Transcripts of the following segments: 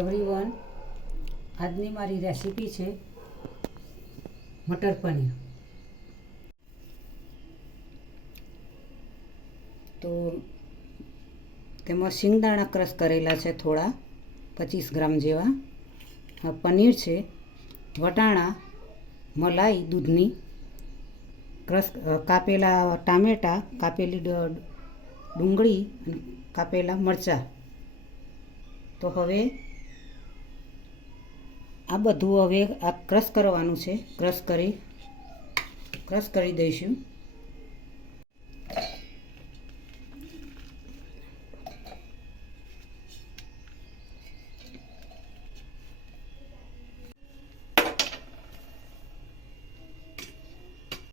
Everyone, આજની મારી recipe છે મટર પનીર. તો તેમાં શિંગદાણા ક્રશ કરેલા છે, થોડા 25 ગ્રામ જેવા. પનીર છે, વટાણા, મલાઈ દૂધની, ક્રશ કાપેલા ટામેટાં, કાપેલી ડુંગળી અને કાપેલા મરચાં. તો હવે આ બધું હવે આ ક્રશ કરવાનું છે. ક્રશ કરી દઈશું.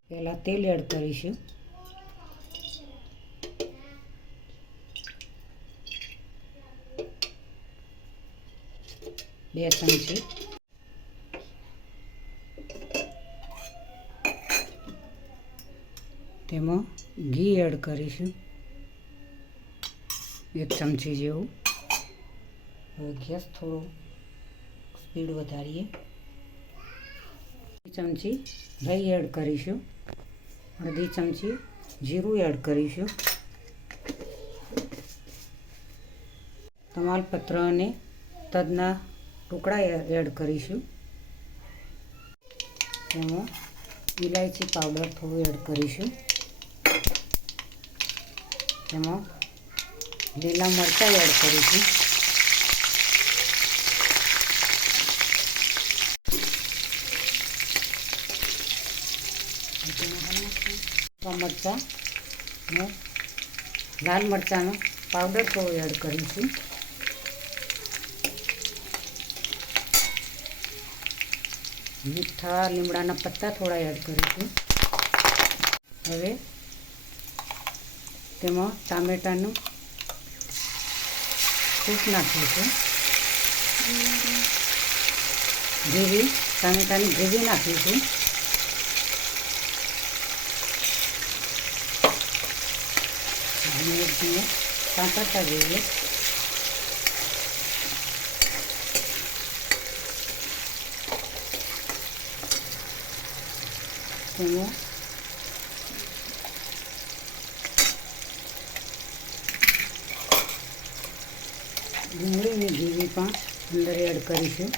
પહેલાં તેલ એડ કરીશું. બે ચમચી. તેમાં ઘી એડ કરીશું, 1 ચમચી જેવું. હવે ગેસ થોડો સ્પીડ વધારીએ. 1 ચમચી રાઈ એડ કરીશું. અડધી ચમચી જીરું એડ કરીશું. તમાલપત્ર અને તજના ટુકડા એડ કરીશું. તેમાં ઇલાયચી પાવડર થોડું એડ કરીશું. તેમાં લીલા મરચાં એડ કરીશું. મરચાં ને લાલ મરચાંનો પાવડર થોડો એડ કરીશું. મીઠા લીમડાના પત્તા થોડા એડ કરીશું. હવે તેમાં ટામેટાનું સૂપ નાખીશું. ટામેટાની ગ્રેવી નાખીશું. સાંતળતા જઈએ. તેમાં ડુંગળીની ગ્રેવી પણ અંદર એડ કરીશું.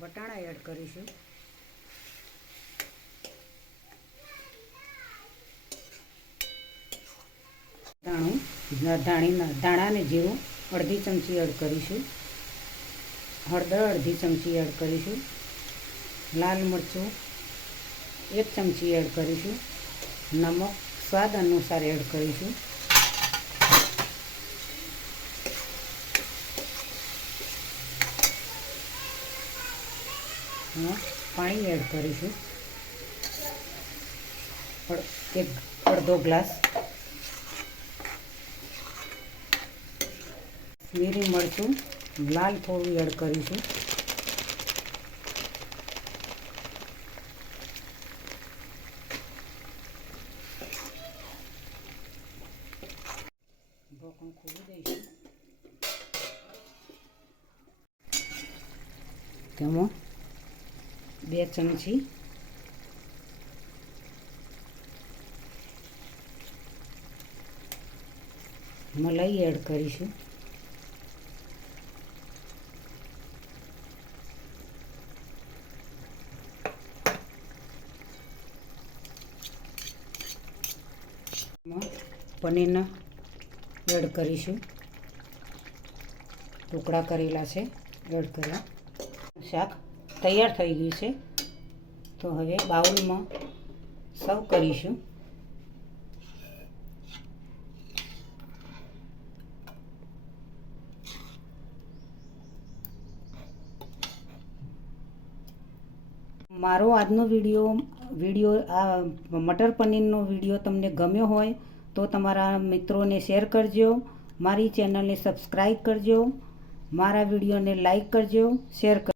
વટાણા એડ કરીશું. ધાણા ને જીરું અડધી ચમચી એડ કરીશું. હળદર અડધી ચમચી એડ કરીશું. લાલ મરચું 1 ચમચી એડ કરીશું. નમક સ્વાદ અનુસાર એડ કરીશું. પાણી એડ કરીશું, અડધો ગ્લાસ. લીલી મરચું લાલ થોડું એડ કરીશું. ઢોકણું ખોલી દઈશું. તેમાં 2 ચમચી મલાઈ એડ કરીશું. પનીરના એડ કરીશું. ટુકડા કરેલા છે, એડ કર્યા. શાક તૈયાર થઈ ગયું છે. તો હવે બાઉલમાં સર્વ કરીશું. મારો આજનો વિડીયો આ મટર પનીરનો વિડીયો તમને ગમ્યો હોય તો તમારા મિત્રોને શેર કરજો. મારી ચેનલને સબસ્ક્રાઈબ કરજો. મારા વિડીયોને લાઈક કરજો, શેર કરજો.